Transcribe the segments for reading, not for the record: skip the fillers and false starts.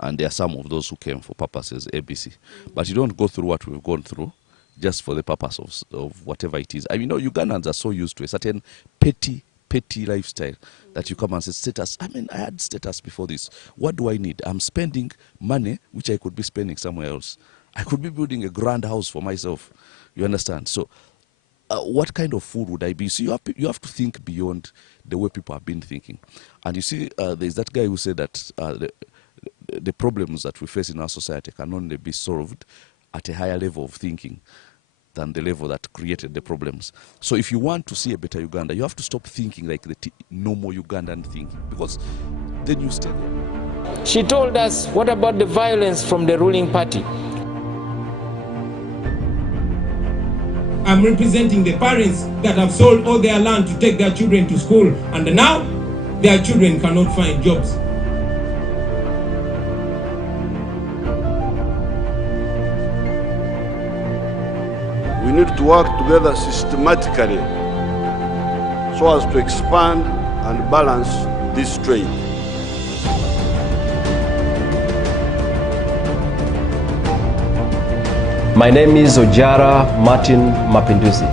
and there are some of those who came for purposes ABC. But you don't go through what we've gone through just for the purpose of whatever it is. I mean, Ugandans are so used to a certain petty lifestyle that you come and say, status. I mean, I had status before this. What do I need? I'm spending money which I could be spending somewhere else. I could be building a grand house for myself. You understand? So what kind of fool would I be? So you have to think beyond the way people have been thinking. And you see, there's that guy who said that the problems that we face in our society can only be solved at a higher level of thinking than the level that created the problems. So if you want to see a better Uganda, you have to stop thinking like the normal Ugandan thinking, because then you stay there. She told us, what about the violence from the ruling party? I'm representing the parents that have sold all their land to take their children to school, and now their children cannot find jobs. We need to work together systematically so as to expand and balance this trade. My name is Ojara Martin Mapinduzi.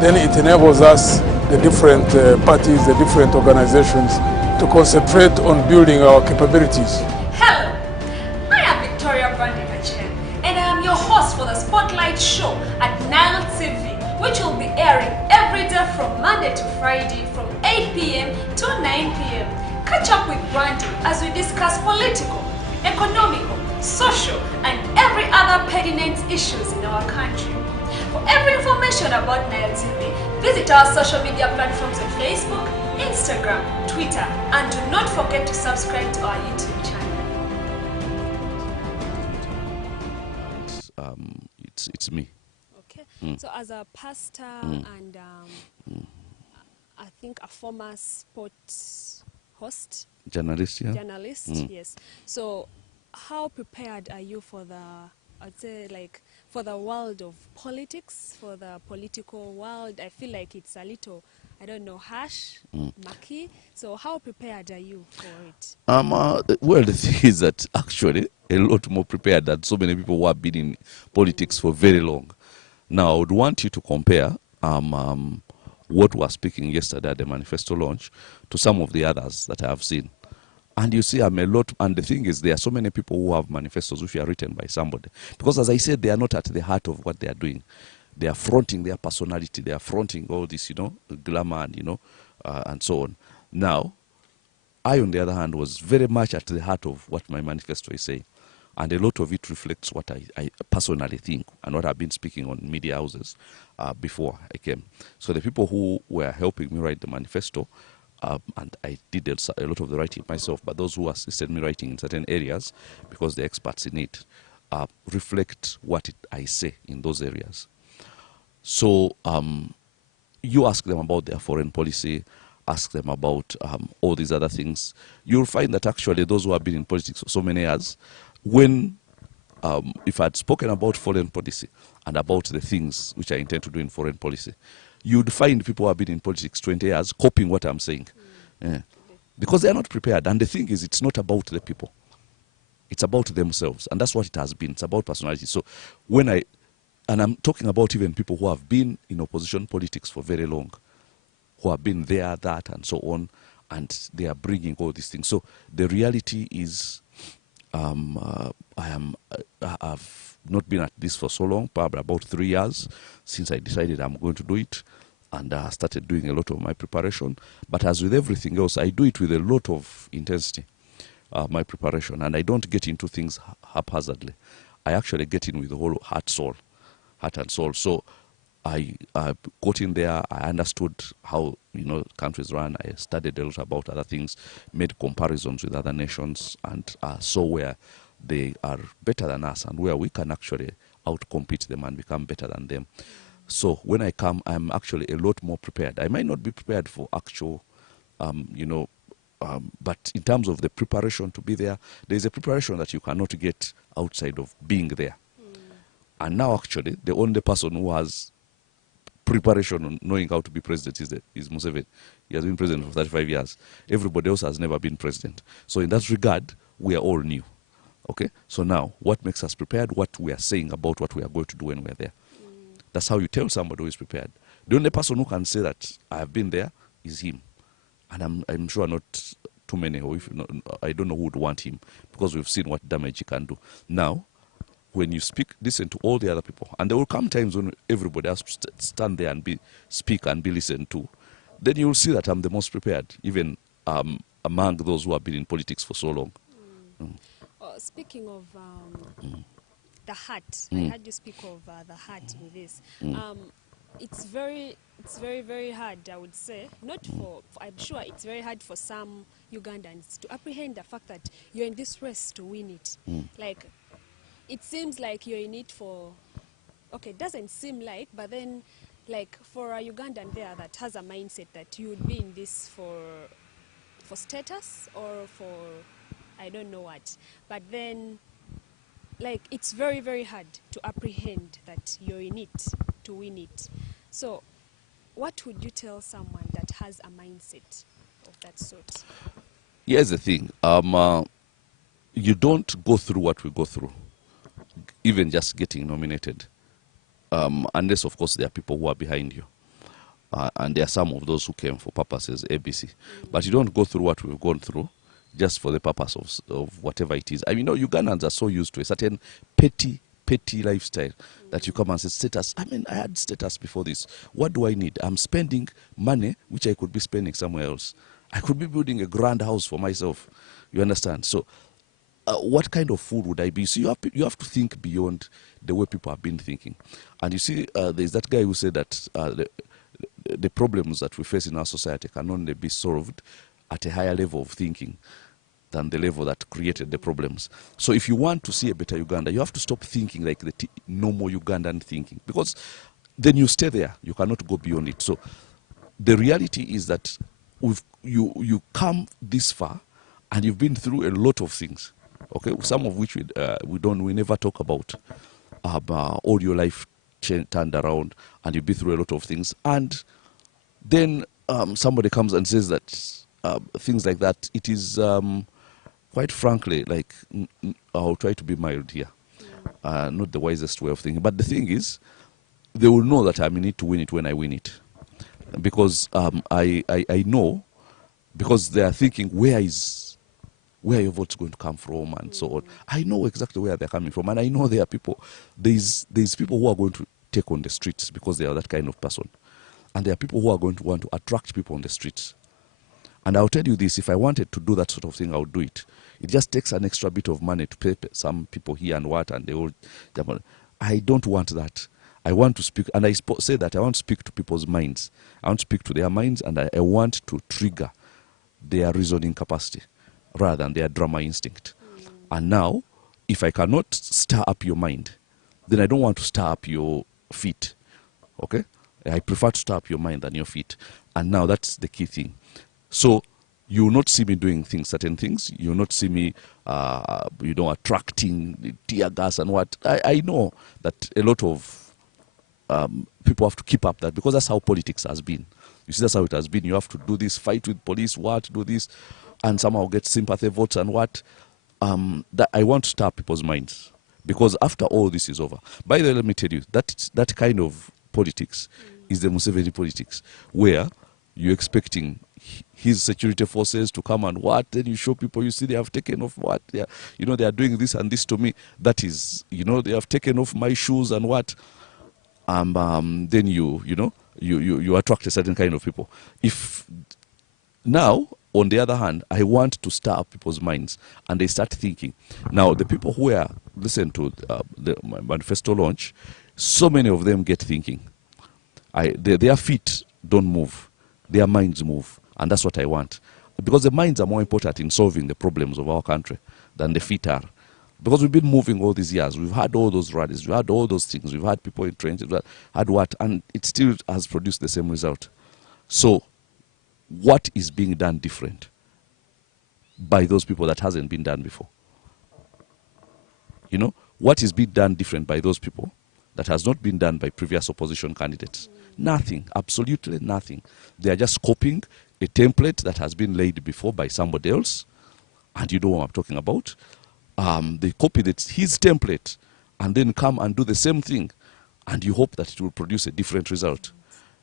Then it enables us, the different parties, the different organizations, to concentrate on building our capabilities. Hello, I am Victoria Brandikachen, and I am your host for the Spotlight Show at Nile TV, which will be airing every day from Monday to Friday from 8 p.m. to 9 p.m. Catch up with Brandy as we discuss political, economical, social, and every other pertinent issues in our country. For every information about Nile TV, visit our social media platforms on Facebook, Instagram, Twitter, and do not forget to subscribe to our YouTube channel. It's me. Okay. So as a pastor and I think a former sports host, Journalist, yeah. Journalist, yes. So how prepared are you for the, I'd say, like, for the world of politics, for the political world? I feel like it's a little, I don't know, harsh, murky. So how prepared are you for it? Well, the thing is that actually a lot more prepared than so many people who have been in politics for very long. Now, I would want you to compare what was speaking yesterday at the manifesto launch to some of the others that I have seen. And you see, I'm a lot, and the thing is, there are so many people who have manifestos which are written by somebody. Because as I said, they are not at the heart of what they are doing. They are fronting their personality, they are fronting all this, glamour, and, and so on. Now, I, on the other hand, was very much at the heart of what my manifesto is saying. And a lot of it reflects what I personally think and what I've been speaking on media houses before I came. So the people who were helping me write the manifesto, and I did a lot of the writing myself, but those who assisted me writing in certain areas, because they're experts in it, reflect what I say in those areas. So you ask them about their foreign policy, ask them about all these other things. You'll find that actually those who have been in politics for so many years, when if I'd spoken about foreign policy and about the things which I intend to do in foreign policy, you'd find people who have been in politics 20 years copying what I'm saying. Because they are not prepared. And the thing is, it's not about the people. It's about themselves. And that's what it has been. It's about personality. So when and I'm talking about even people who have been in opposition politics for very long, who have been there, that, and so on, and they are bringing all these things. So the reality is, I've not been at this for so long, probably about 3 years since I decided I'm going to do it, and I started doing a lot of my preparation. But as with everything else, I do it with a lot of intensity, my preparation, and I don't get into things haphazardly. I actually get in with the whole heart and soul. So I got in there, I understood how countries run, I studied a lot about other things, made comparisons with other nations, and saw where they are better than us and where we can actually outcompete them and become better than them. So when I come, I'm actually a lot more prepared. I might not be prepared for actual, but in terms of the preparation to be there, there's a preparation that you cannot get outside of being there. And now actually, the only person who has preparation on knowing how to be president is Museveni. He has been president for 35 years. Everybody else has never been president. So in that regard, we are all new. Okay, so now what makes us prepared? What we are saying about what we are going to do when we're there. That's how you tell somebody who is prepared. The only person who can say that I have been there is him, and I'm sure not too many. Or if not, I don't know who would want him, because we've seen what damage he can do. Now, when you speak, listen to all the other people, and there will come times when everybody has to stand there and speak and be listened to. Then you will see that I'm the most prepared, even among those who have been in politics for so long. Speaking of the heart, I heard you speak of the heart with this. It's very, very hard, I would say. Not for, I'm sure it's very hard for some Ugandans to apprehend the fact that you're in this race to win it. Like, it seems like you're in it for, okay, it doesn't seem like, but then, like, for a Ugandan there that has a mindset that you would be in this for status or for, I don't know what, but then, like, it's very, very hard to apprehend that you're in it to win it. So, what would you tell someone that has a mindset of that sort? Here's the thing. You don't go through what we go through, even just getting nominated, unless, of course, there are people who are behind you. And there are some of those who came for purposes ABC. But you don't go through what we've gone through just for the purpose of whatever it is. I mean, Ugandans are so used to a certain petty lifestyle that you come and say, status. I mean, I had status before this. What do I need? I'm spending money which I could be spending somewhere else. I could be building a grand house for myself. You understand? So, what kind of fool would I be? So you have to think beyond the way people have been thinking. And you see, there's that guy who said that the problems that we face in our society can only be solved at a higher level of thinking than the level that created the problems. So if you want to see a better Uganda, you have to stop thinking like the normal Ugandan thinking, because then you stay there. You cannot go beyond it. So the reality is that you come this far and you've been through a lot of things, okay, some of which we never talk about. All your life turned around and you've been through a lot of things, and then somebody comes and says that things like that, it is quite frankly, like, I'll try to be mild here, not the wisest way of thinking, but the thing is, they will know that I'm in it to win it when I win it, because I know, because they are thinking, where are your votes going to come from, and so on. I know exactly where they're coming from, and I know there are people, there's people who are going to take on the streets because they are that kind of person, and there are people who are going to want to attract people on the streets. And I'll tell you this, if I wanted to do that sort of thing, I would do it. It just takes an extra bit of money to pay some people here and what, and they all. I don't want that. I want to speak, and I say that I want to speak to people's minds. I want to speak to their minds, and I want to trigger their reasoning capacity rather than their drama instinct. And now, if I cannot stir up your mind, then I don't want to stir up your feet. Okay? I prefer to stir up your mind than your feet. And now that's the key thing. So you will not see me doing certain things. You will not see me, attracting tear gas and what. I know that a lot of people have to keep up that, because that's how politics has been. You see, that's how it has been. You have to do this, fight with police, do this, and somehow get sympathy votes and what. That I want to stir up people's minds, because after all this is over. By the way, let me tell you, that kind of politics is the Museveni politics, where you're expecting his security forces to come and what, then you show people, you see, they have taken off what, they are doing this and this to me. That is, they have taken off my shoes and what. Then you attract a certain kind of people. If now, on the other hand, I want to stir up people's minds and they start thinking. Now, the people who listen to my manifesto launch, so many of them get thinking. Their feet don't move, their minds move, and that's what I want. Because the minds are more important in solving the problems of our country than the feet are. Because we've been moving all these years, we've had all those rallies, we've had all those things, we've had people in trains, we've had what, and it still has produced the same result. So, what is being done different by those people that hasn't been done before? What is being done different by those people that has not been done by previous opposition candidates? Nothing, absolutely nothing. They are just copying a template that has been laid before by somebody else, and you know what I'm talking about. they copy his template and then come and do the same thing, and you hope that it will produce a different result.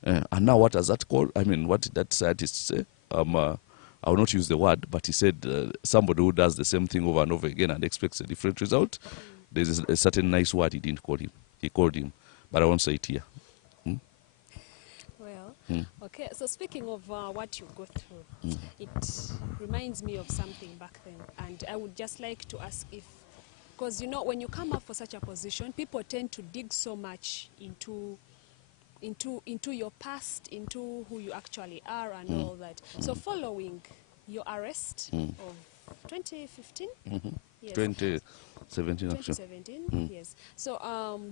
And now what does that call? I mean, what did that scientist say? I will not use the word, but he said somebody who does the same thing over and over again and expects a different result. There's a certain nice word he didn't call him. He called him, but I won't say it here. Well, okay, so speaking of what you go through, it reminds me of something back then, and I would just like to ask if, because you know, when you come up for such a position, people tend to dig so much into your past, into who you actually are and all that. So following your arrest of 2015? Yes. 2017, actually. 2017, yes. So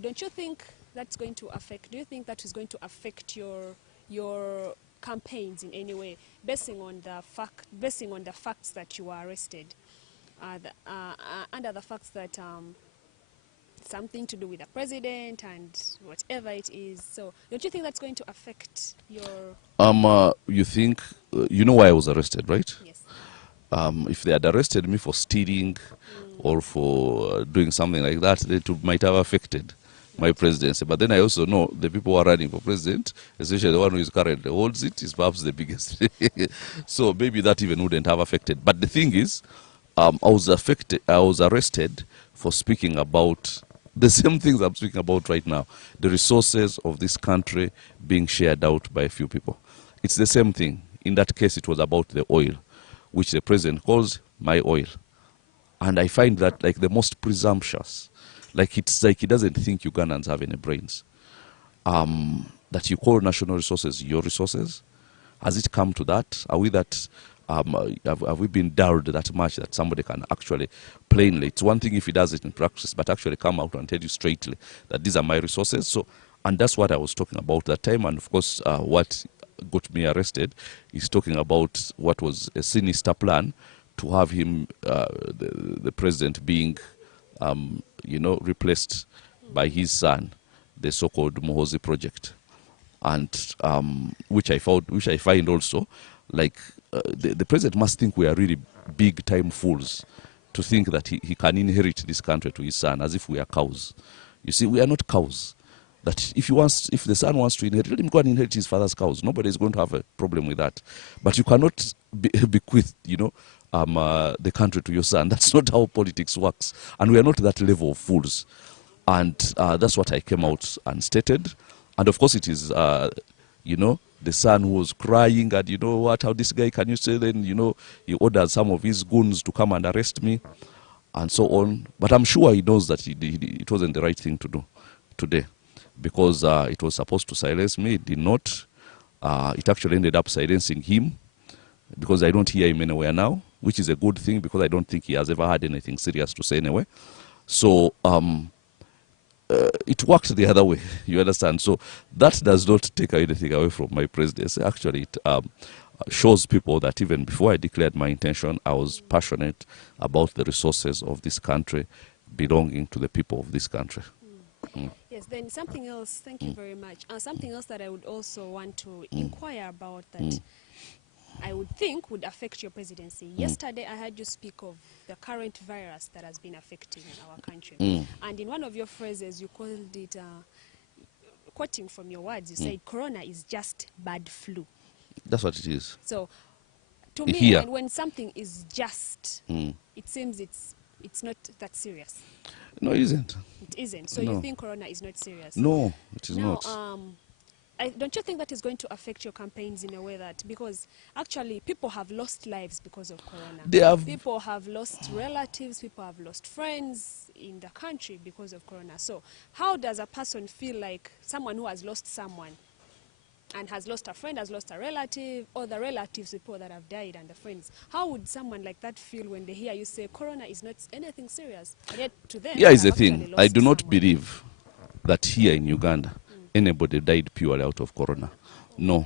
don't you think that's going to affect, do you think that is going to affect your campaigns in any way, basing on the facts that you were arrested, under the facts that something to do with the president and whatever it is? So don't you think that's going to affect your... You think, you know why I was arrested, right? Yes. If they had arrested me for stealing or for doing something like that, it might have affected my presidency. But then I also know the people who are running for president, especially the one who is currently holds it, is perhaps the biggest. So maybe that even wouldn't have affected. But the thing is, I was arrested for speaking about the same things I'm speaking about right now. The resources of this country being shared out by a few people. It's the same thing. In that case, it was about the oil, which the president calls my oil. And I find that like the most presumptuous. Like it's like he doesn't think Ugandans have any brains. That you call national resources your resources. Has it come to that? Are we that, have we been dulled that much that somebody can actually plainly, it's one thing if he does it in practice, but actually come out and tell you straightly that these are my resources. So, and that's what I was talking about that time. And of course, what got me arrested is talking about what was a sinister plan to have him, the president, being, replaced by his son, the so-called Mohozi project, and which I find also like the president must think we are really big-time fools to think that he can inherit this country to his son as if we are cows. You see, we are not cows. That if the son wants to inherit, let him go and inherit his father's cows. Nobody is going to have a problem with that. But you cannot bequeath, the country to your son. That's not how politics works. And we are not that level of fools. And that's what I came out and stated. And of course it is, the son who was crying and how this guy, can you say then, he ordered some of his goons to come and arrest me and so on. But I'm sure he knows that it wasn't the right thing to do today. Because it was supposed to silence me, it did not. It actually ended up silencing him because I don't hear him anywhere now, which is a good thing because I don't think he has ever had anything serious to say anyway. So it worked the other way, you understand? So that does not take anything away from my presidency. Actually, it shows people that even before I declared my intention, I was passionate about the resources of this country belonging to the people of this country. Yes, then something else, thank you very much. Something else that I would also want to inquire about that I would think would affect your presidency. Yesterday I heard you speak of the current virus that has been affecting our country. And in one of your phrases you called it, quoting from your words, you said corona is just bad flu. That's what it is. So to me, when something is just, it seems it's not that serious. No, it isn't. It isn't. So you think corona is not serious? No, it is not. Don't you think that is going to affect your campaigns in a way that, because actually people have lost lives because of corona. People have lost relatives, people have lost friends in the country because of corona. So how does a person feel like someone who has lost someone and has lost a friend, has lost a relative, or the relatives, people that have died and the friends, how would someone like that feel when they hear you say corona is not anything serious? And yet to them, is the thing. I do not believe that here in Uganda, anybody died purely out of corona. No.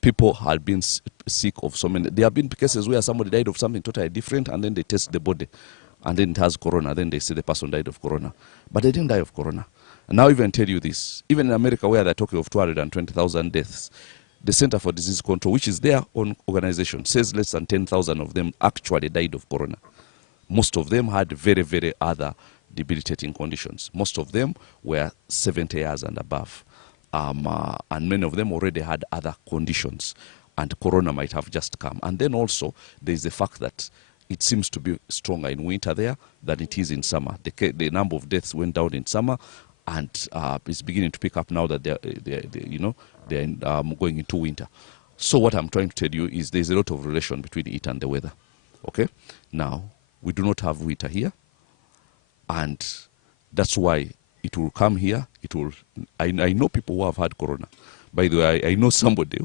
People had been sick of so many. There have been cases where somebody died of something totally different and then they test the body and then it has corona. Then they say the person died of corona. But they didn't die of corona. And now even tell you this, even in America where they're talking of 220,000 deaths, the Center for Disease Control, which is their own organization, says less than 10,000 of them actually died of corona. Most of them had very, very other debilitating conditions. Most of them were 70 years and above. And many of them already had other conditions. And corona might have just come. And then also, there's the fact that it seems to be stronger in winter there than it is in summer. The number of deaths went down in summer, and it's beginning to pick up now that they're going into winter. So what I'm trying to tell you is there's a lot of relation between it and the weather. Okay? Now, we do not have winter here, and that's why it will come here. It will. I know people who have had corona. By the way, I know somebody,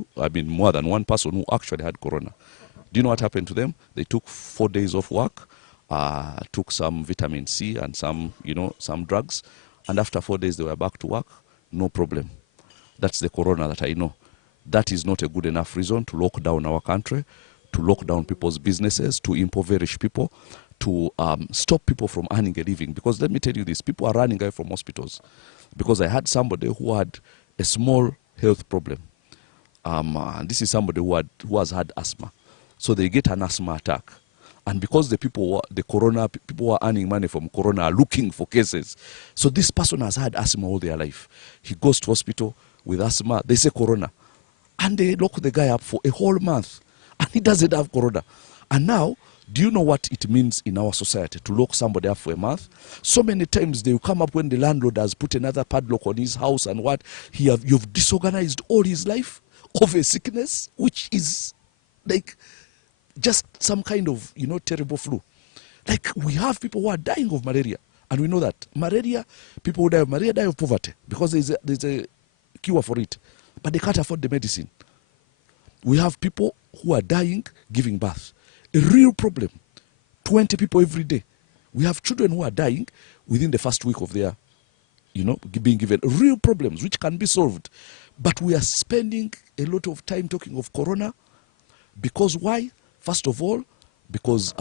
more than one person who actually had corona. Do you know what happened to them? They took 4 days off work, took some vitamin C and some drugs, and after 4 days they were back to work, no problem. That's the corona that I know. That is not a good enough reason to lock down our country, to lock down people's businesses, to impoverish people, to stop people from earning a living. Because let me tell you this, people are running away from hospitals. Because I had somebody who had a small health problem. And this is somebody who has had asthma. So they get an asthma attack. And because the people who are earning money from corona are looking for cases. So this person has had asthma all their life. He goes to hospital with asthma. They say corona. And they lock the guy up for a whole month. And he doesn't have corona. And now, do you know what it means in our society to lock somebody up for a month? So many times they will come up when the landlord has put another padlock on his house and what? You've disorganized all his life of a sickness, which is like just some kind of, terrible flu. Like we have people who are dying of malaria. And we know that malaria, people who die of malaria die of poverty because there's a cure for it. But they can't afford the medicine. We have people who are dying giving birth. A real problem. 20 people every day. We have children who are dying within the first week of their, being given. Real problems which can be solved. But we are spending a lot of time talking of corona. Because why? First of all, because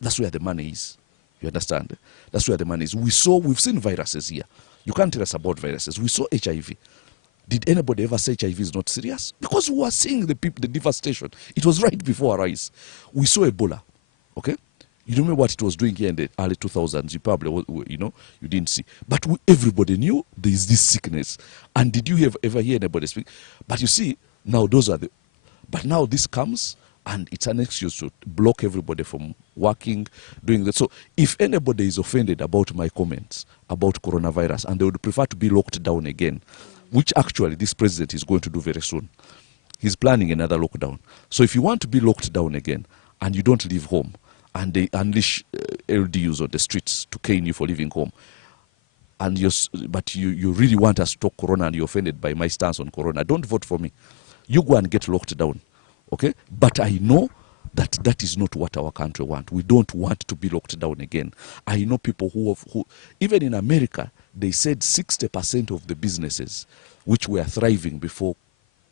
that's where the money is. You understand? That's where the money is. We've seen viruses here. You can't tell us about viruses. We saw HIV. Did anybody ever say HIV is not serious? Because we were seeing the devastation. It was right before our eyes. We saw Ebola. Okay? You remember what it was doing here in the early 2000s. You probably, you didn't see. But everybody knew there is this sickness. And did you ever hear anybody speak? But you see, now but now this comes and it's an excuse to block everybody from working, doing that. So if anybody is offended about my comments about coronavirus and they would prefer to be locked down again, which actually this president is going to do very soon. He's planning another lockdown. So if you want to be locked down again and you don't leave home and they unleash LDUs on the streets to cane you for leaving home, but you really want us to talk corona and you're offended by my stance on corona, don't vote for me. You go and get locked down. Okay? But I know that is not what our country wants. We don't want to be locked down again. I know people who even in America, they said 60% of the businesses which were thriving before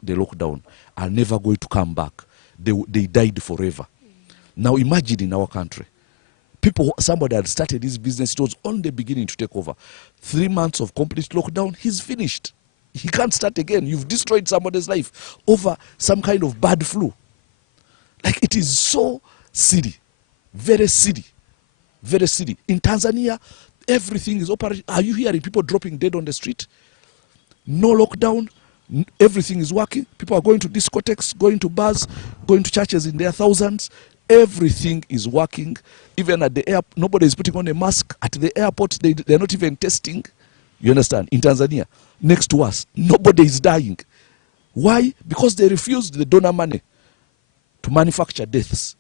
the lockdown are never going to come back. They died forever. Now imagine in our country, somebody had started his business, it was only beginning to take over. 3 months of complete lockdown, he's finished. He can't start again. You've destroyed somebody's life over some kind of bad flu. Like it is so silly, very silly, very silly. In Tanzania, everything is operating. Are you hearing people dropping dead on the street? No lockdown, everything is working. People are going to discotheques, going to bars, going to churches in their thousands. Everything is working. Even at the airport, nobody is putting on a mask. At the airport, they're not even testing. You understand? In Tanzania, next to us, nobody is dying. Why? Because they refused the donor money to manufacture deaths.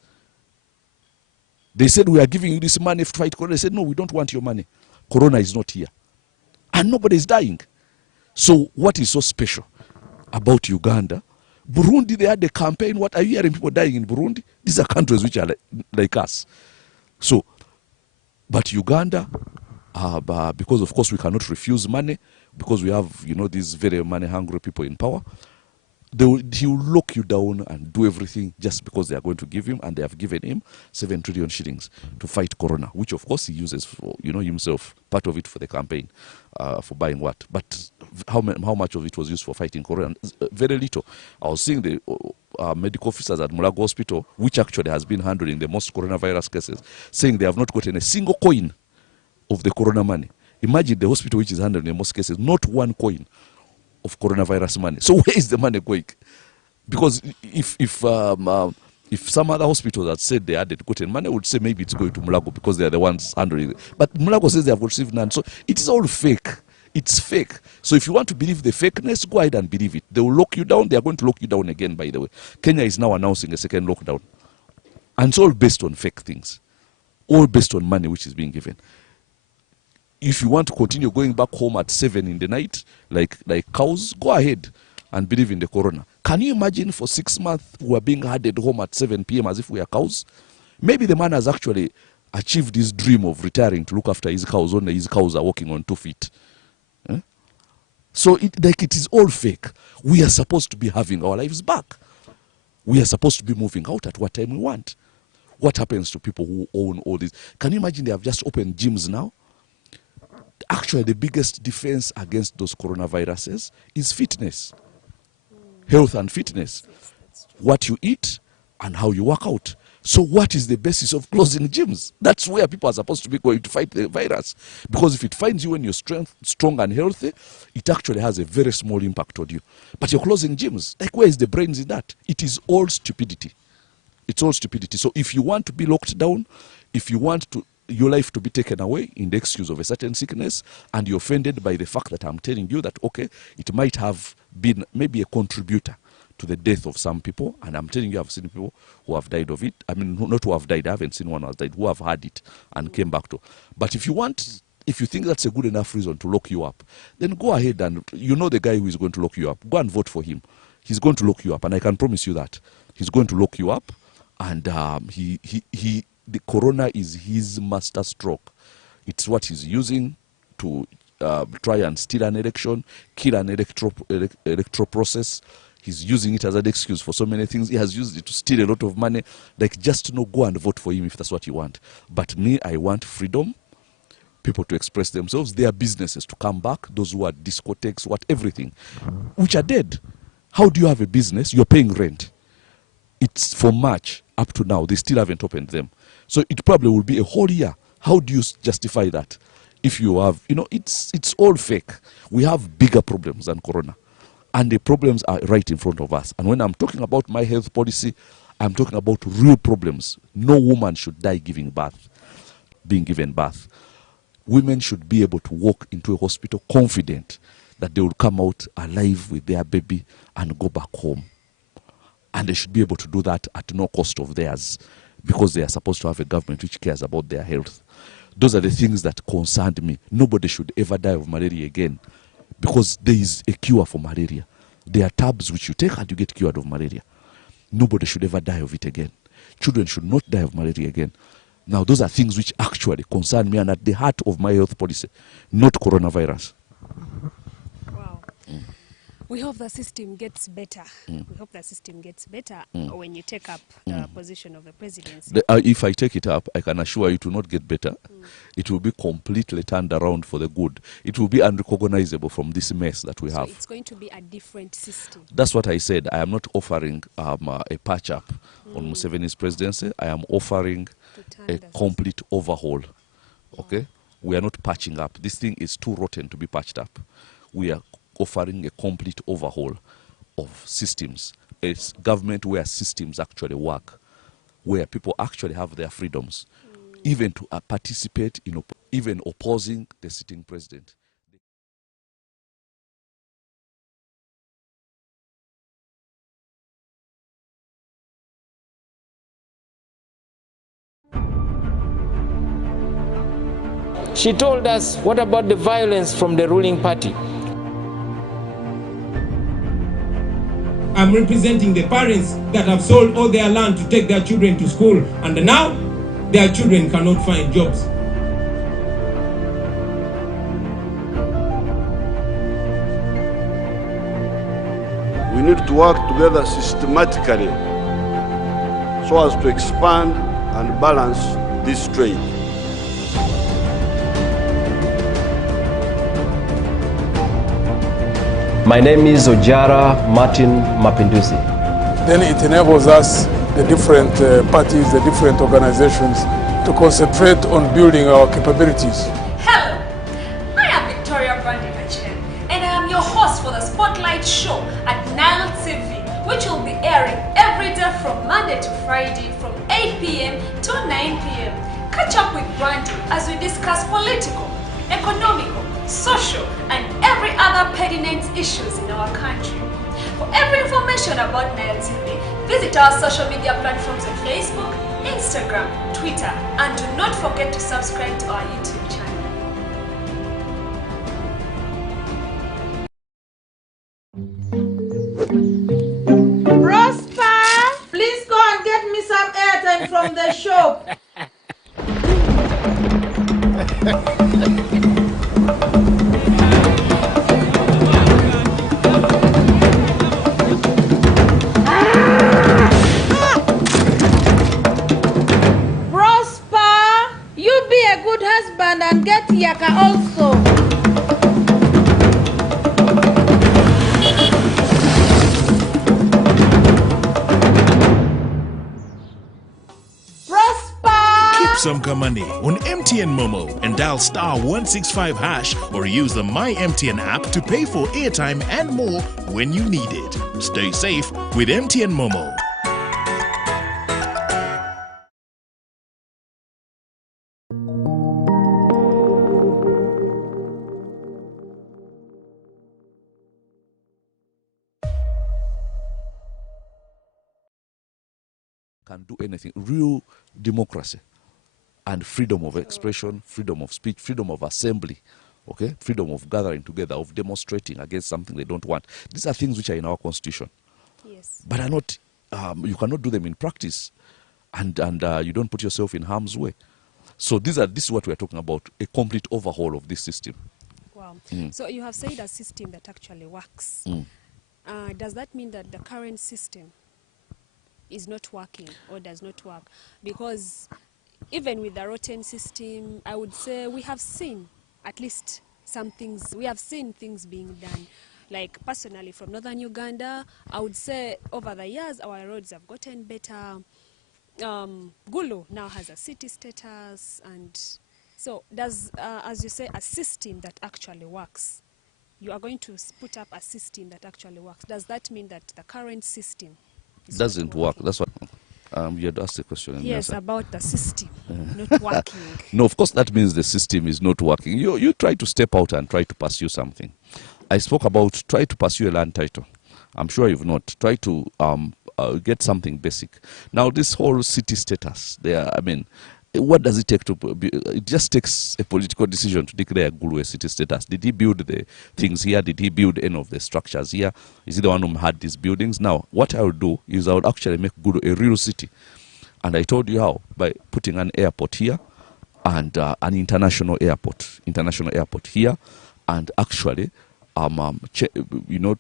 They said, we are giving you this money to fight corona. They said, no, we don't want your money. Corona is not here. And nobody is dying. So what is so special about Uganda? Burundi, they had a campaign. What are you hearing people dying in Burundi? These are countries which are like us. So, but Uganda, because of course we cannot refuse money, because we have, these very money-hungry people in power, he will lock you down and do everything just because they are going to give him, and they have given him 7 trillion shillings to fight corona, which of course he uses for, himself, part of it for the campaign, for buying what. But how much of it was used for fighting corona? Very little. I was seeing the medical officers at Mulago Hospital, which actually has been handling the most coronavirus cases, saying they have not gotten a single coin of the corona money. Imagine the hospital which is handling the most cases, not one coin of coronavirus money. So where is the money going? Because if some other hospitals had said they had gotten money, I would say maybe it's going to Mulago because they are the ones handling it. But Mulago says they have received none. So it is all fake. It's fake. So if you want to believe the fakeness, go ahead and believe it. They will lock you down. They are going to lock you down again, by the way. Kenya is now announcing a second lockdown. And it's all based on fake things. All based on money which is being given. If you want to continue going back home at 7 in the night, like cows, go ahead and believe in the corona. Can you imagine for 6 months we are being herded home at 7 p.m. as if we are cows? Maybe the man has actually achieved his dream of retiring to look after his cows, only his cows are walking on 2 feet. So it is all fake. We are supposed to be having our lives back. We are supposed to be moving out at what time we want. What happens to people who own all this? Can you imagine they have just opened gyms now? Actually, the biggest defense against those coronaviruses is fitness. Health and fitness. What you eat and how you work out. So what is the basis of closing gyms? That's where people are supposed to be going to fight the virus. Because if it finds you when you're strong and healthy, it actually has a very small impact on you. But you're closing gyms. Like, where is the brains in that? It is all stupidity. It's all stupidity. So if you want to be locked down, if you want your life to be taken away in the excuse of a certain sickness, and you're offended by the fact that I'm telling you that, okay, it might have been maybe a contributor to the death of some people, and I'm telling you I've seen people who have died of it. I mean, not who have died, I haven't seen one who has died, who have had it and came back to. But if you think that's a good enough reason to lock you up, then go ahead and, you know the guy who is going to lock you up, go and vote for him. He's going to lock you up, and I can promise you that. He's going to lock you up, and the corona is his master stroke. It's what he's using to try and steal an election, kill an electoral process. He's using it as an excuse for so many things. He has used it to steal a lot of money. Like, just go and vote for him if that's what you want. But me, I want freedom. People to express themselves. Their businesses to come back. Those who are discotheques, everything, which are dead. How do you have a business? You're paying rent. It's from March up to now. They still haven't opened them. So it probably will be a whole year. How do you justify that? If you have, it's all fake. We have bigger problems than corona. And the problems are right in front of us. And when I'm talking about my health policy, I'm talking about real problems. No woman should die being given birth. Women should be able to walk into a hospital confident that they will come out alive with their baby and go back home. And they should be able to do that at no cost of theirs, because they are supposed to have a government which cares about their health. Those are the things that concerned me. Nobody should ever die of malaria again, because there is a cure for malaria. There are tabs which you take and you get cured of malaria. Nobody should ever die of it again. Children should not die of malaria again. Now, those are things which actually concern me and at the heart of my health policy, not coronavirus. Wow. We hope the system gets better. We hope the system gets better when you take up the position of the presidency. If I take it up, I can assure you it will not get better. It will be completely turned around for the good. It will be unrecognizable from this mess that we have. So it's going to be a different system. That's what I said. I am not offering a patch-up on Museveni's presidency. I am offering a complete overhaul. Okay? We are not patching up. This thing is too rotten to be patched up. We are offering a complete overhaul of systems. It's government where systems actually work, where people actually have their freedoms, even to participate in even opposing the sitting president. She told us, what about the violence from the ruling party? I'm representing the parents that have sold all their land to take their children to school, and now their children cannot find jobs. We need to work together systematically so as to expand and balance this trade. My name is Ojara Martin Mapinduzi. Then it enables us, the different parties, the different organizations, to concentrate on building our capabilities. Hello, I am Victoria and I am your host for the Spotlight Show at Nile TV, which will be airing every day from Monday to Friday from 8 p.m. to 9 p.m. Catch up with Brandy as we discuss political, economical, social, and every other pertinent issues in our country. For every information about Nile TV, visit our social media platforms on Facebook, Instagram, Twitter, and do not forget to subscribe to our YouTube channel. Prosper, please go and get me some airtime from the shop. Prosper, you be a good husband and get Yaka also. Some money on MTN Momo and dial *165# or use the My MTN app to pay for airtime and more when you need it. Stay safe with MTN Momo. Can do anything. Real democracy and freedom of expression, freedom of speech, freedom of assembly, okay, freedom of gathering together, of demonstrating against something they don't want. These are things which are in our constitution, Yes. but are not. You cannot do them in practice, and you don't put yourself in harm's way. So this is what we are talking about: a complete overhaul of this system. Wow. So you have said a system that actually works. Does that mean that the current system is not working or does not work? Because even with the rotten system, I would say we have seen at least some things. We have seen things being done. Like personally from northern Uganda, I would say over the years our roads have gotten better. Gulu now has a city status, and so does, as you say, a system that actually works. You are going to put up a system that actually works. Does that mean that the current system Doesn't work? That's what you had asked the question. Yes, about the system not working. No, of course that means the system is not working. You try to step out and try to pursue something. I spoke about try to pursue a land title. I'm sure you've not. Try to get something basic. Now this whole city status, what does it take to be? It just takes a political decision to declare Gulu a city status. Did he build the things here? Did he build any of the structures here? Is he the one who had these buildings? Now, what I would do is I would actually make Gulu a real city. And I told you how, by putting an airport here and an international airport here, and actually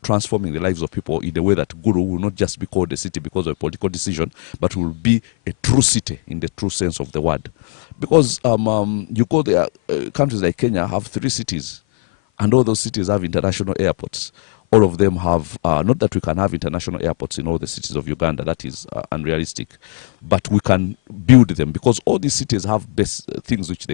transforming the lives of people in a way that Gulu will not just be called a city because of a political decision, but will be a true city in the true sense of the word. Because you go there, countries like Kenya have 3 cities, and all those cities have international airports. All of them have, not that we can have international airports in all the cities of Uganda, that is unrealistic, but we can build them because all these cities have best things which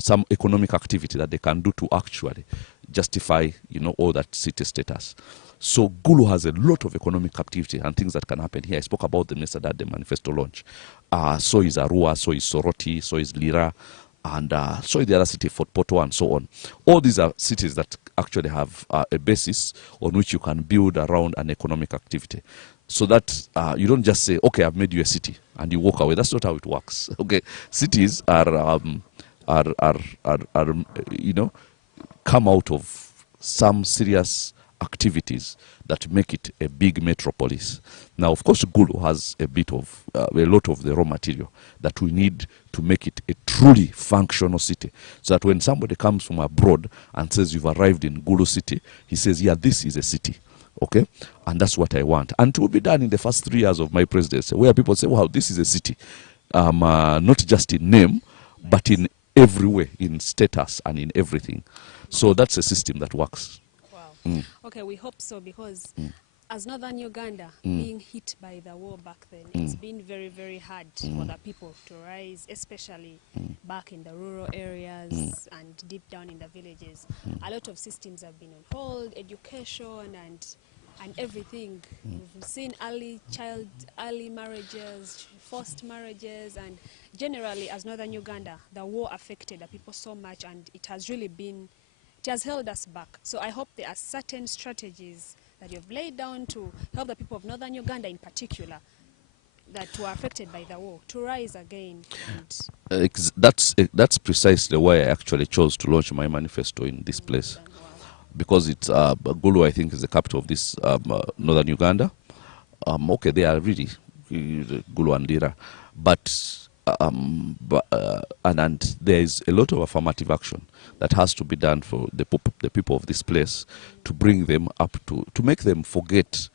some economic activity that they can do to actually justify, all that city status. So Gulu has a lot of economic activity and things that can happen here. I spoke about them yesterday at the manifesto launch. So is Arua, so is Soroti, so is Lira, and so is the other city, Fort Porto, and so on. All these are cities that actually have a basis on which you can build around an economic activity. So that you don't just say, okay, I've made you a city, and you walk away. That's not how it works. Okay, cities are come out of some serious activities that make it a big metropolis. Now, of course, Gulu has a lot of the raw material that we need to make it a truly functional city, so that when somebody comes from abroad and says you've arrived in Gulu city, he says, yeah, this is a city. Okay, and that's what I want. And it will be done in the first 3 years of my presidency, where people say, wow, this is a city, not just in name, but in every way, in status and in everything. So that's a system that works. Wow. Okay, we hope so, because as northern Uganda being hit by the war back then, it's been very, very hard for the people to rise, especially back in the rural areas and deep down in the villages. A lot of systems have been on hold, education and everything. We've seen early marriages, forced marriages, and generally as northern Uganda, the war affected the people so much, and it has held us back. So I hope there are certain strategies that you've laid down to help the people of northern Uganda in particular that were affected by the war to rise again. And That's precisely why I actually chose to launch my manifesto in this place. Because it's Gulu, I think, is the capital of this northern Uganda. Okay, they are really Gulu and Lira, and there is a lot of affirmative action that has to be done for the people of this place to bring them up to make them forget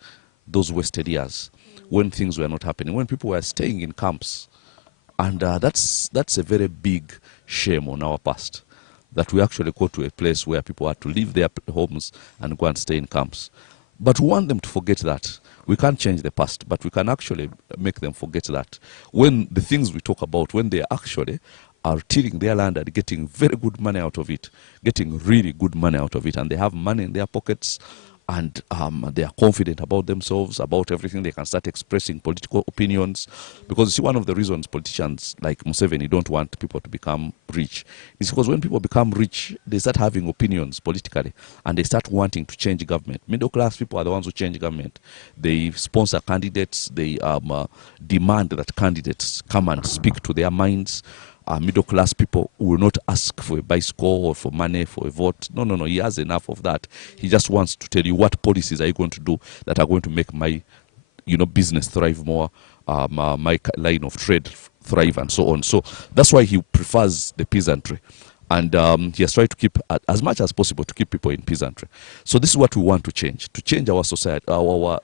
those wasted years when things were not happening, when people were staying in camps, and that's a very big shame on our past, that we actually go to a place where people had to leave their homes and go and stay in camps. But we want them to forget that. We can't change the past, but we can actually make them forget that. When the things we talk about, when they actually are tilling their land and getting very good money out of it, getting really good money out of it, and they have money in their pockets, and they are confident about themselves, about everything. They can start expressing political opinions. Because you see, one of the reasons politicians like Museveni don't want people to become rich is because when people become rich, they start having opinions politically, and they start wanting to change government. Middle class people are the ones who change government. They sponsor candidates. They demand that candidates come and speak to their minds. Middle class people will not ask for a bicycle or for money for a vote. No. He has enough of that. He just wants to tell you, what policies are you going to do that are going to make my, business thrive more, my line of trade thrive, and so on. So that's why he prefers the peasantry, and he has tried to keep as much as possible to keep people in peasantry. So this is what we want to change our society, our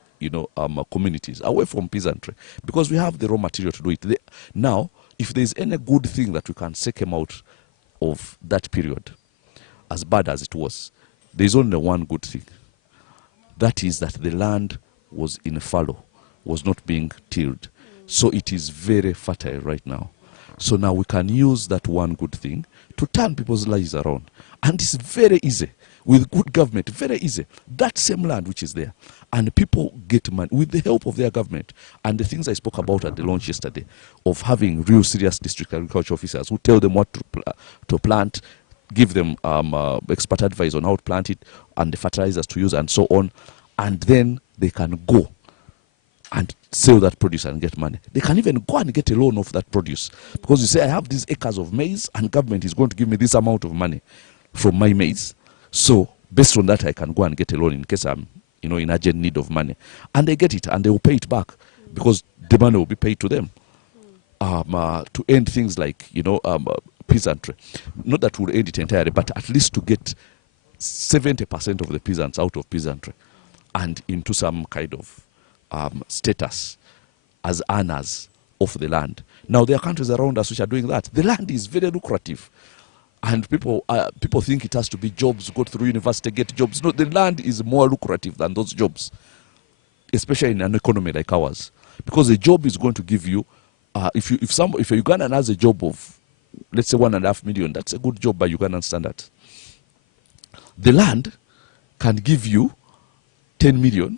communities away from peasantry, because we have the raw material to do it. Now, if there's any good thing that we can take him out of that period, as bad as it was, there's only one good thing. That is that the land was in fallow, was not being tilled. So it is very fertile right now. So now we can use that one good thing to turn people's lives around. And it's very easy. With good government, very easy. That same land which is there, and people get money with the help of their government. And the things I spoke about at the launch yesterday, of having real serious district agriculture officers who tell them what to plant, give them expert advice on how to plant it, and the fertilizers to use, and so on. And then they can go and sell that produce and get money. They can even go and get a loan of that produce. Because you say, I have these acres of maize, and government is going to give me this amount of money from my maize. So based on that, I can go and get a loan in case I'm, in urgent need of money. And they get it, and they will pay it back, because the money will be paid to them. To end things like, peasantry. Not that we'll end it entirely, but at least to get 70% of the peasants out of peasantry and into some kind of status as owners of the land. Now, there are countries around us which are doing that. The land is very lucrative. And people think it has to be jobs, go through university, get jobs. No, the land is more lucrative than those jobs, especially in an economy like ours. Because a job is going to give you, if a Ugandan has a job of, let's say, 1.5 million, that's a good job by Ugandan standards. The land can give you 10 million.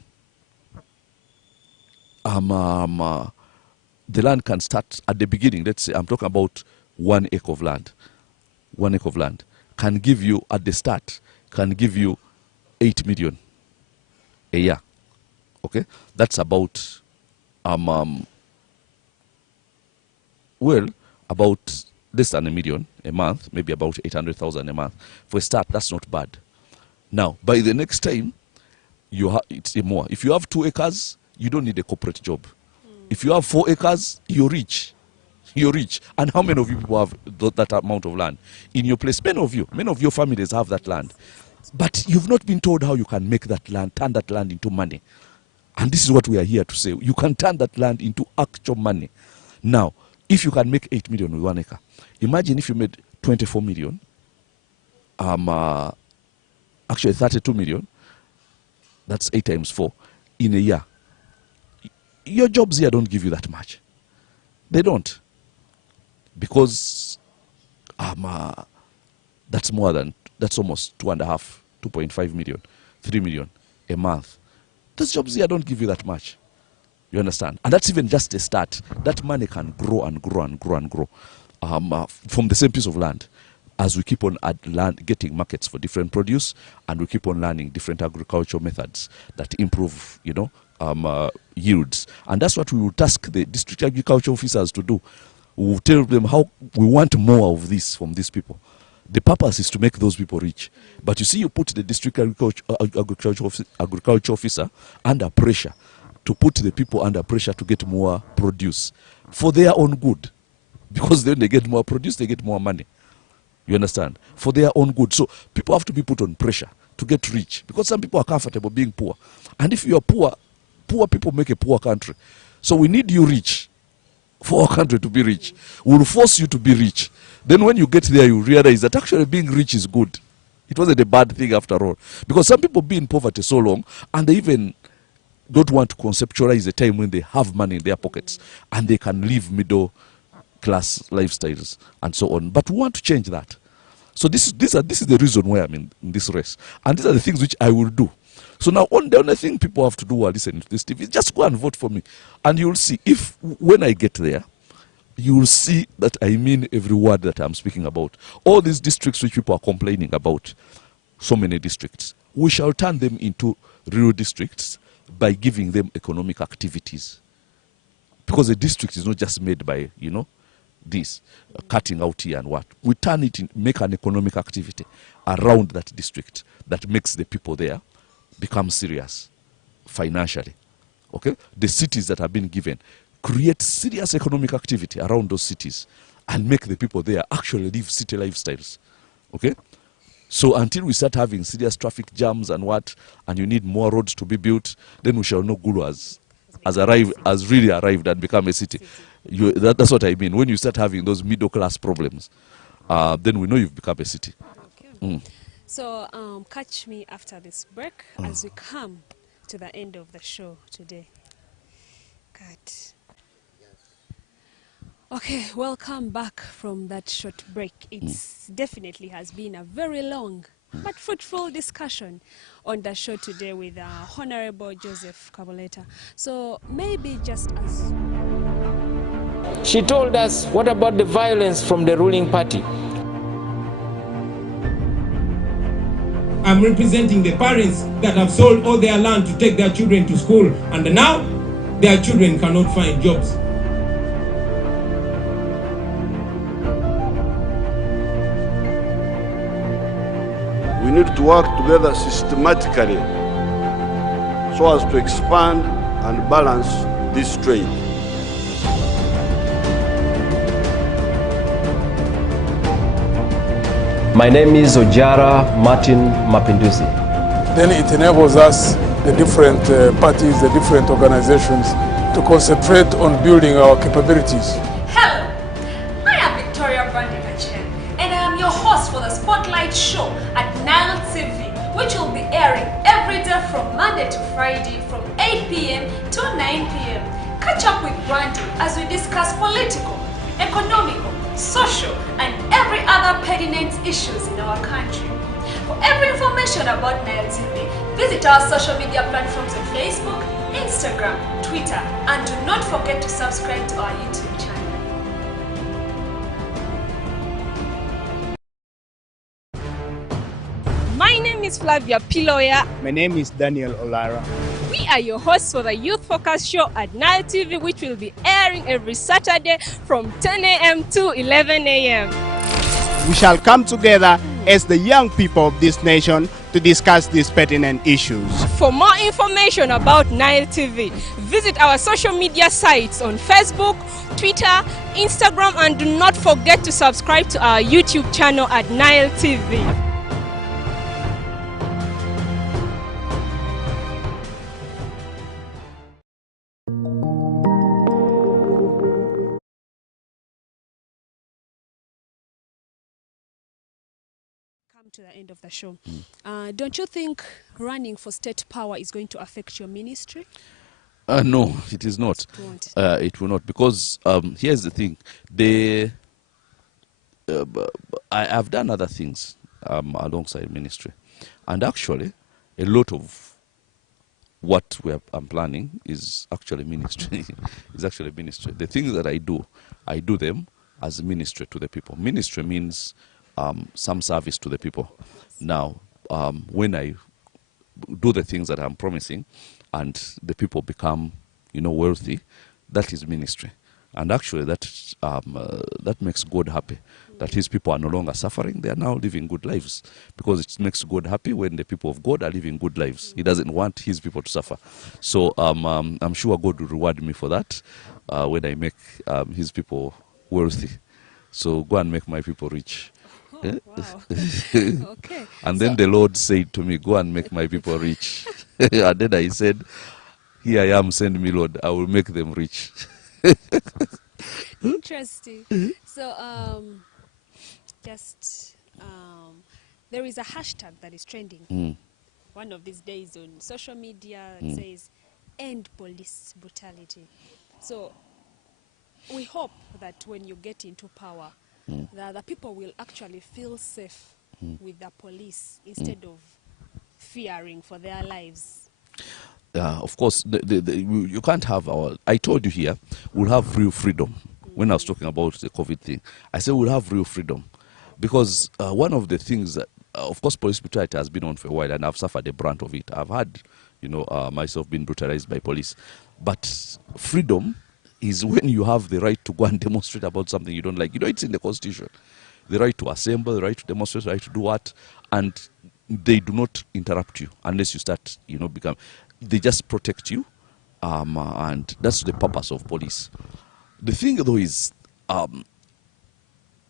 The land can start at the beginning. Let's say I'm talking about 1 acre of land. 1 acre of land can give you, at the start, can give you 8 million a year. Okay, that's about about less than $1 million a month, maybe about 800,000 a month. For a start, that's not bad. Now, by the next time, it's more. If you have 2 acres, you don't need a corporate job. If you have 4 acres, you're rich. You're rich. And how many of you people have that amount of land in your place? Many of your families have that land. But you've not been told how you can make that land, turn that land into money. And this is what we are here to say. You can turn that land into actual money. Now, if you can make 8 million with 1 acre, imagine if you made 24 million, actually 32 million that's 8 times 4, in a year. Your jobs here don't give you that much. They don't. Because that's almost 2.5 million, 3 million a month. Those jobs here don't give you that much. You understand? And that's even just a start. That money can grow and grow and grow and grow from the same piece of land, as we keep on getting markets for different produce, and we keep on learning different agricultural methods that improve, yields. And that's what we will task the district agriculture officers to do. We will tell them how we want more of this from these people. The purpose is to make those people rich. But you see, you put the district agriculture officer under pressure, to put the people under pressure to get more produce for their own good. Because then they get more produce, they get more money. You understand? For their own good. So people have to be put on pressure to get rich. Because some people are comfortable being poor. And if you are poor, poor people make a poor country. So we need you rich for our country to be rich. We'll force you to be rich. Then when you get there, you realize that actually being rich is good. It wasn't a bad thing after all. Because some people be in poverty so long, and they even don't want to conceptualize a time when they have money in their pockets and they can live middle class lifestyles and so on. But we want to change that. So this is the reason why I'm in this race. And these are the things which I will do. So now the only thing people have to do while listening to this TV is just go and vote for me. And you'll see, when I get there, you'll see that I mean every word that I'm speaking about. All these districts which people are complaining about, so many districts, we shall turn them into real districts by giving them economic activities. Because a district is not just made by, this, cutting out here and what. We turn it in, make an economic activity around that district that makes the people there become serious financially. Okay? The cities that have been given, create serious economic activity around those cities and make the people there actually live city lifestyles. Okay? So until we start having serious traffic jams and what, and you need more roads to be built, then we shall know Gulu has really arrived and become a city. That's what I mean. When you start having those middle class problems, then we know you've become a city. Okay. So catch me after this break as we come to the end of the show today. God. Okay, welcome back from that short break. It's definitely has been a very long but fruitful discussion on the show today with Honorable Joseph Kabuleta. So maybe just as... She told us, what about the violence from the ruling party? I'm representing the parents that have sold all their land to take their children to school, and now their children cannot find jobs. We need to work together systematically so as to expand and balance this trade. My name is Ojara Martin Mapinduzi. Then it enables us, the different parties, the different organizations, to concentrate on building our capabilities. Hello, I am and I am your host for the Spotlight Show at Nile TV, which will be airing every day from Monday to Friday from 8 p.m. to 9 p.m. Catch up with Brandy as we discuss political, economical, social, and every other pertinent issues in our country. For every information about Nile TV, visit our social media platforms on Facebook, Instagram, Twitter, and do not forget to subscribe to our YouTube channel. My name is Flavia Piloya. My name is Daniel Olara. We are your hosts for the Youth Focus Show at Nile TV, which will be airing every Saturday from 10 a.m. to 11 a.m. We shall come together as the young people of this nation to discuss these pertinent issues. For more information about Nile TV, visit our social media sites on Facebook, Twitter, Instagram, and do not forget to subscribe to our YouTube channel at Nile TV. come to the end of the show. Don't you think running for state power is going to affect your ministry? No, it is not. It won't. It will not, because here's the thing. I have done other things alongside ministry, and actually a lot of what I'm planning is actually ministry. Is actually ministry. The things that I do them as ministry to the people. Ministry means some service to the people. Now, when I do the things that I'm promising, and the people become, wealthy, that is ministry. And actually, that makes God happy. That his people are no longer suffering; they are now living good lives, because it makes God happy when the people of God are living good lives. He doesn't want his people to suffer. So I'm sure God will reward me for that when I make his people wealthy. So go and make my people rich. Oh, wow. Okay. And then the Lord said to me, go and make my people rich. And then I said, here I am, send me, Lord. I will make them rich. Interesting. So, there is a hashtag that is trending one of these days on social media that says, end police brutality. So, we hope that when you get into power, the people will actually feel safe with the police instead of fearing for their lives. Of course, you can't have I told you here, we'll have real freedom. When I was talking about the COVID thing, I said we'll have real freedom. Because one of the things that, of course, police brutality has been on for a while, and I've suffered the brunt of it. I've had, myself being brutalized by police. But freedom is when you have the right to go and demonstrate about something you don't like. It's in the Constitution. The right to assemble, the right to demonstrate, the right to do what, and they do not interrupt you unless you start, they just protect you, and that's the purpose of police. The thing, though, is,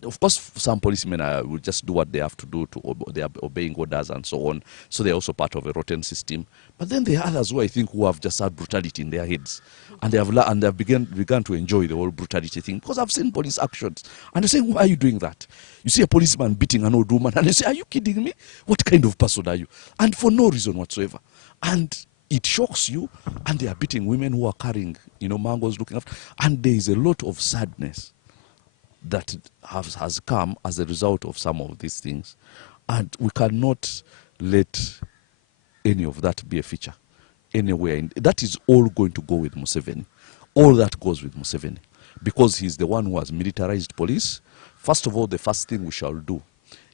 of course, some policemen will just do what they have to do, they are obeying orders and so on, so they're also part of a rotten system. But then there are others who I think who have just had brutality in their heads, and they have begun to enjoy the whole brutality thing, because I've seen police actions, and they're saying, why are you doing that? You see a policeman beating an old woman, and they say, are you kidding me? What kind of person are you? And for no reason whatsoever. And it shocks you, and they are beating women who are carrying, mangoes, looking after, and there is a lot of sadness that has come as a result of some of these things. And we cannot let any of that be a feature anywhere. That is all going to go with Museveni. All that goes with Museveni. Because he's the one who has militarized police. First of all, the first thing we shall do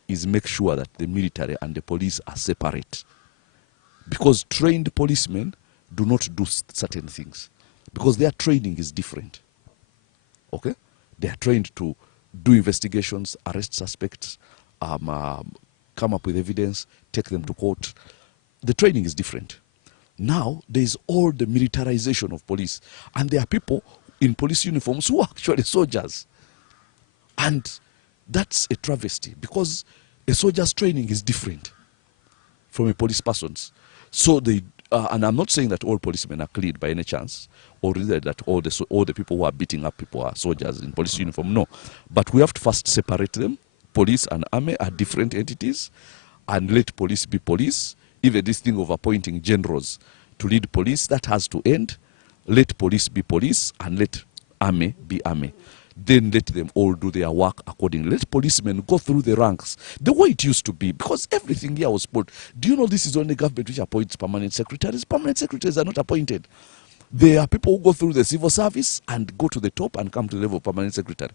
is make sure that the military and the police are separate. Because trained policemen do not do certain things. Because their training is different. Okay? They are trained to do investigations, arrest suspects, come up with evidence, take them to court. The training is different. Now, there is all the militarization of police. And there are people in police uniforms who are actually soldiers. And that's a travesty, because a soldier's training is different from a police person's. So and I'm not saying that all policemen are clean by any chance, or that all the people who are beating up people are soldiers in police uniform. No, but we have to first separate them. Police and army are different entities, and let police be police. Even this thing of appointing generals to lead police, that has to end. Let police be police, and let army be army. Then let them all do their work accordingly. Let policemen go through the ranks the way it used to be, because everything here was put. Do you know this is only government which appoints permanent secretaries? Permanent secretaries are not appointed. There are people who go through the civil service and go to the top and come to the level of permanent secretary.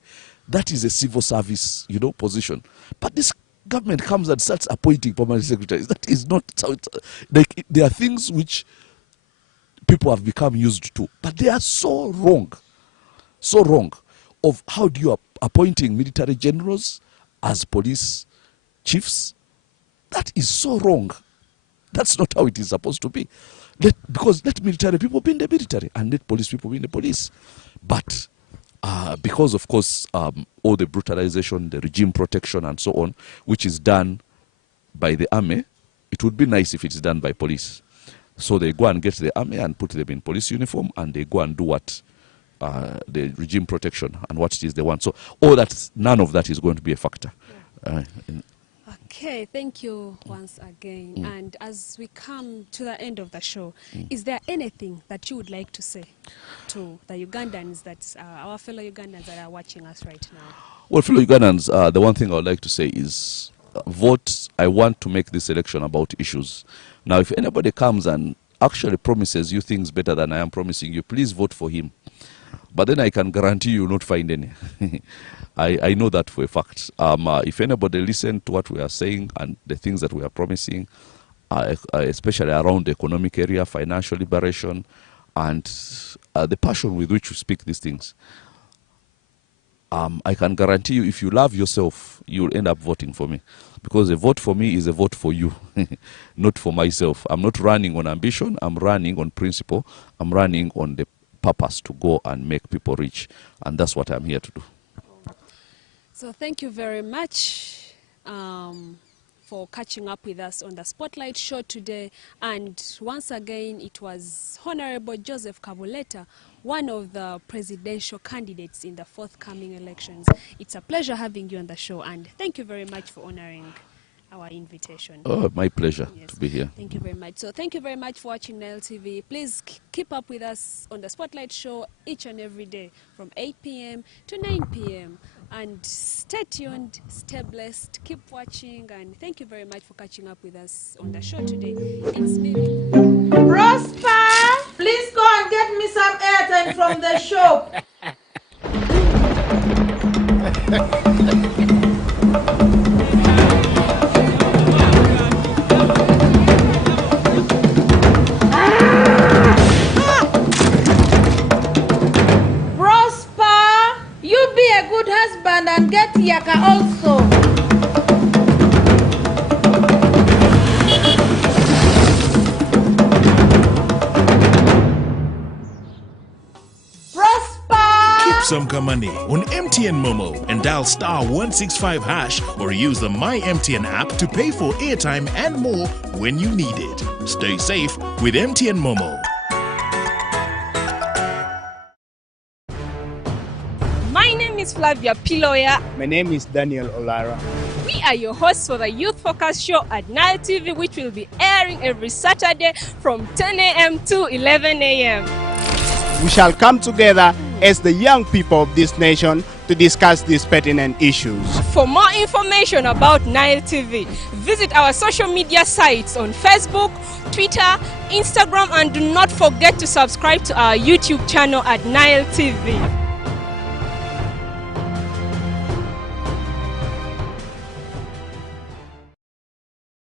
That is a civil service, position. But this government comes and starts appointing permanent secretaries. That is not so. Like, there are things which people have become used to, but they are so wrong. So wrong. Of how do you appointing military generals as police chiefs? That is so wrong. That's not how it is supposed to be. Because let military people be in the military, and let police people be in the police. But because, of course, all the brutalization, the regime protection, and so on, which is done by the army, it would be nice if it's done by police. So they go and get the army and put them in police uniform, and they go and do what the regime protection and what it is they want. So none of that is going to be a factor. Okay, thank you once again. And as we come to the end of the show, is there anything that you would like to say to the Ugandans, our fellow Ugandans that are watching us right now? Well, fellow Ugandans, the one thing I would like to say is vote. I want to make this election about issues. Now, if anybody comes and actually promises you things better than I am promising you, please vote for him. But then I can guarantee you will not find any. I know that for a fact. If anybody listens to what we are saying and the things that we are promising, especially around the economic area, financial liberation, and the passion with which we speak these things, I can guarantee you, if you love yourself, you will end up voting for me. Because a vote for me is a vote for you, not for myself. I'm not running on ambition. I'm running on principle. I'm running on the purpose to go and make people rich. And that's what I'm here to do. So thank you very much for catching up with us on the Spotlight Show today. And once again, it was Honorable Joseph Kabuleta, one of the presidential candidates in the forthcoming elections. It's a pleasure having you on the show, and thank you very much for honoring our invitation. Oh, my pleasure to be here. Thank you very much. So thank you very much for watching Nile TV. Please keep up with us on the Spotlight Show each and every day from 8 p.m. to 9 p.m. And stay tuned, stay blessed, keep watching, and thank you very much for catching up with us on the show today. It's me. Prosper, please go and get me some airtime from the shop. Prosper, you be a good husband and get Yaka also. Some money on MTN Momo and dial *165 hash or use the My MTN app to pay for airtime and more when you need it. Stay safe with MTN Momo. My name is Flavia Piloya. My name is Daniel Olara. We are your hosts for the Youth Focus Show at Nile TV, which will be airing every Saturday from 10 a.m. to 11 a.m. We shall come together as the young people of this nation to discuss these pertinent issues. For more information about Nile TV, visit our social media sites on Facebook, Twitter, Instagram, and do not forget to subscribe to our YouTube channel at Nile TV.